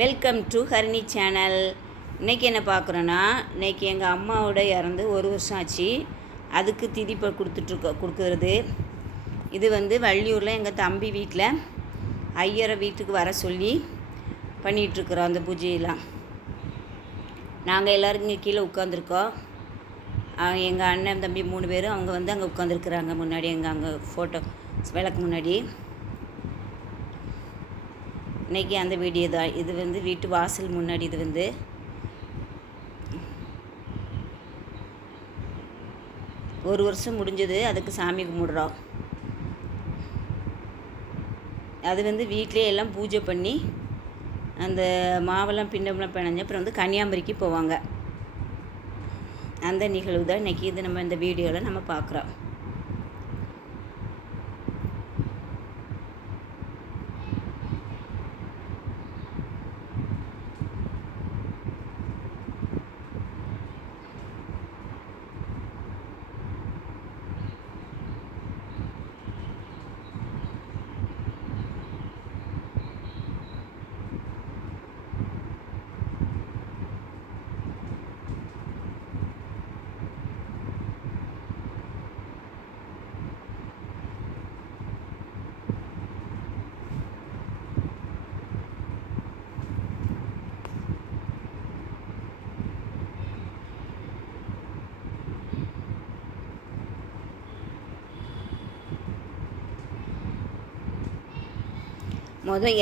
Welcome to Harini channel. இன்றைக்கி என்ன பார்க்குறோன்னா, இன்றைக்கி எங்கள் அம்மாவோட இறந்து ஒரு வருஷம் ஆச்சு. அதுக்கு திதி கொடுக்குறது. இது வள்ளியூரில் எங்கள் தம்பி வீட்டில் ஐயரை வீட்டுக்கு வர சொல்லி பண்ணிகிட்ருக்குறோம். அந்த பூஜையெல்லாம் நாங்கள் எல்லோரும் இங்கே கீழே உட்காந்துருக்கோம். எங்கள் அண்ணன் தம்பி 3 பேரும் அவங்க அங்கே உட்காந்துருக்குறாங்க முன்னாடி, அங்கே ஃபோட்டோ விளக்கு முன்னாடி. இன்றைக்கி அந்த வீடியோ தான் இது. வீட்டு வாசல் முன்னாடி இது ஒரு வருஷம் முடிஞ்சது. அதுக்கு சாமி கும்பிடுறோம். அது வீட்டிலே எல்லாம் பூஜை பண்ணி அந்த மாவெல்லாம் பிண்டம்லாம் பிணைஞ்சு அப்புறம் கன்னியாகுமரிக்கு போவாங்க. அந்த நிகழ்வு தான் இன்றைக்கி இது நம்ம இந்த வீடியோவில் நம்ம பார்க்குறோம்.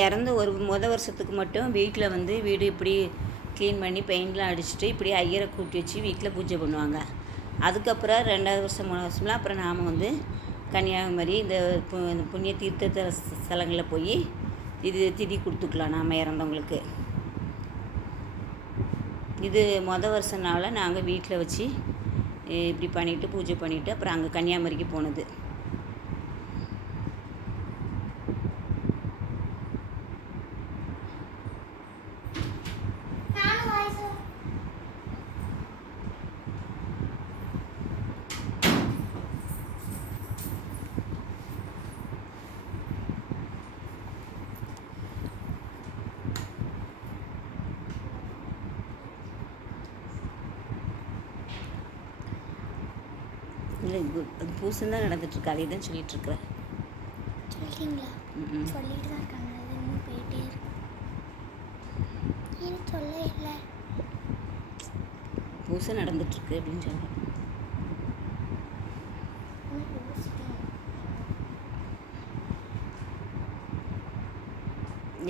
இறந்த மொதல் வருஷத்துக்கு மட்டும் வீட்டில் வீடு இப்படி க்ளீன் பண்ணி பெயிண்ட்லாம் அடிச்சுட்டு இப்படி ஐயரை கூட்டி வச்சு வீட்டில் பூஜை பண்ணுவாங்க. அதுக்கப்புறம் 2வது வருஷம் 3வது வருஷம்லாம் அப்புறம் நாம் கன்னியாகுமரி இந்த புண்ணிய தீர்த்த ஸ்தலங்களில் போய் திதி கொடுத்துக்கலாம் நாம் இறந்தவங்களுக்கு. இது மொதல் வருஷனால நாங்கள் வீட்டில் வச்சு இப்படி பண்ணிவிட்டு பூஜை பண்ணிவிட்டு அப்புறம் அங்கே கன்னியாகுமரிக்கு போனது. இல்லை, அது பூசம் தான் நடந்துட்டுருக்கு. அதை தான் சொல்லிகிட்ருக்குறேன். சொல்லிட்டீங்களா? சொல்லிட்டு தான் இருக்காங்க. அது இன்னும் போயிட்டே இருக்கு. எனக்கு சொல்ல இல்லை. பூசம் நடந்துட்டுருக்கு அப்படின்னு சொல்கிறேன்.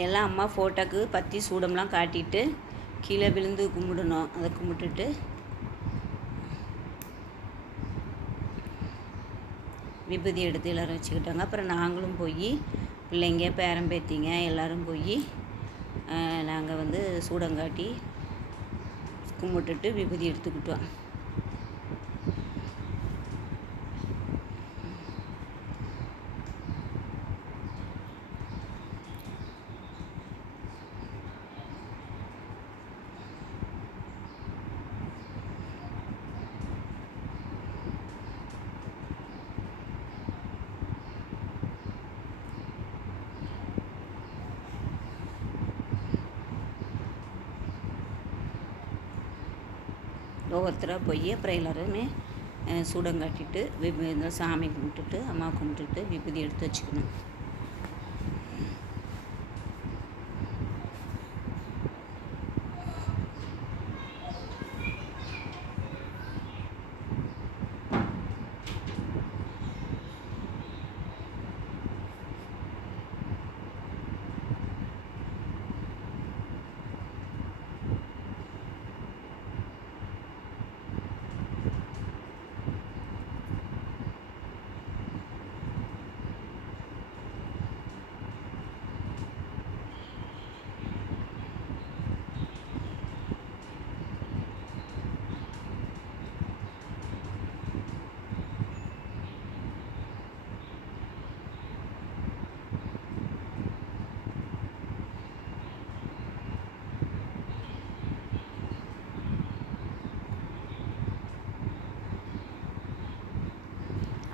எல்லாம் அம்மா ஃபோட்டோக்கு பற்றி சூடம்லாம் காட்டிட்டு கீழே விழுந்து கும்பிடணும். அதை கும்பிட்டுட்டு விபூதி எடுத்து எல்லோரும் வச்சுக்கிட்டாங்க. அப்புறம் நாங்களும் போய் பிள்ளைங்க பேரம்பேத்திங்க எல்லோரும் போய் நாங்கள் சூடங்காட்டி கும்பிட்டுட்டு விபூதி எடுத்துக்கிட்டோம். ஒவ்வொருத்தராக போய் அப்புறம் எல்லோருமே சூடங்காட்டிட்டு சாமி கும்பிட்டுட்டு அம்மா கும்பிட்டுட்டு விபூதி எடுத்து வச்சுக்கணும்.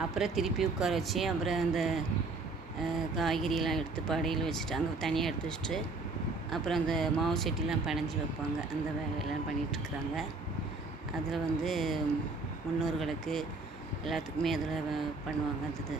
அப்புறம் திருப்பி உட்கார வச்சு அப்புறம் அந்த காய்கறியெல்லாம் எடுத்து படையில் வச்சுட்டு அங்கே தனியாக எடுத்து வச்சுட்டு அப்புறம் அந்த மாவு சட்டிலாம் பிணைஞ்சி வைப்பாங்க. அந்த வேலையெல்லாம் பண்ணிகிட்ருக்குறாங்க. அதில் வந்து முன்னோர்களுக்கு எல்லாத்துக்குமே அதில் பண்ணுவாங்க அந்த இது.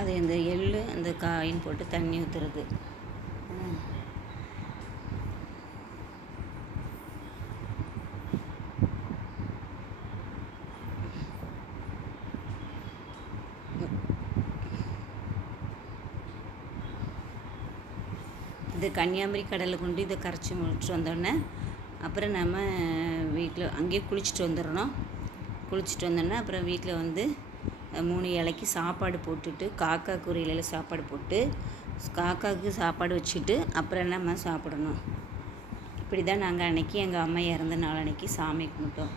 அது இந்த எள்ளு அந்த காயின் போட்டு தண்ணி ஊற்றுறது. இது கன்னியாகுமரி கடலில் கொண்டு இதை கரைச்சி முடிச்சுட்டு வந்தோடனே அப்புறம் நம்ம வீட்டில் அங்கேயே குளிச்சுட்டு வந்துடணும். குளிச்சுட்டு வந்தோடனே அப்புறம் வீட்டில் வந்து 3 இலைக்கு சாப்பாடு போட்டுட்டு, காக்காவுக்கு ஒரு இலையில் சாப்பாடு போட்டு, காக்காவுக்கு சாப்பாடு வச்சுட்டு அப்புறம் நம்ம சாப்பிடணும். இப்படி தான் நாங்கள் அன்றைக்கி எங்கள் அம்மா இறந்த நாள் அன்றைக்கி சாமி கும்பிட்டோம்.